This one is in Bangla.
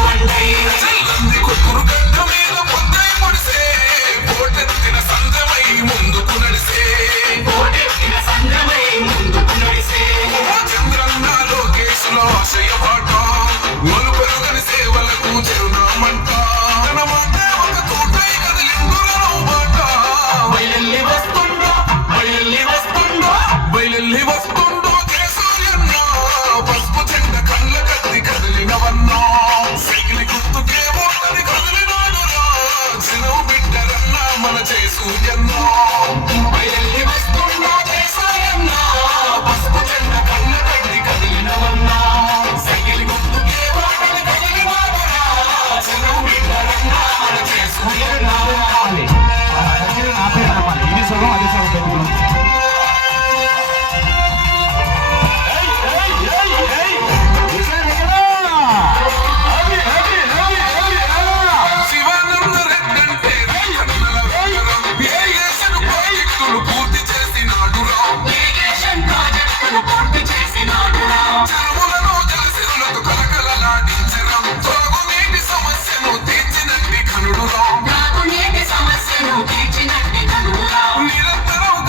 கொண்டு கொண்டு கட்டமே మన చేసు ఎన్నో gonna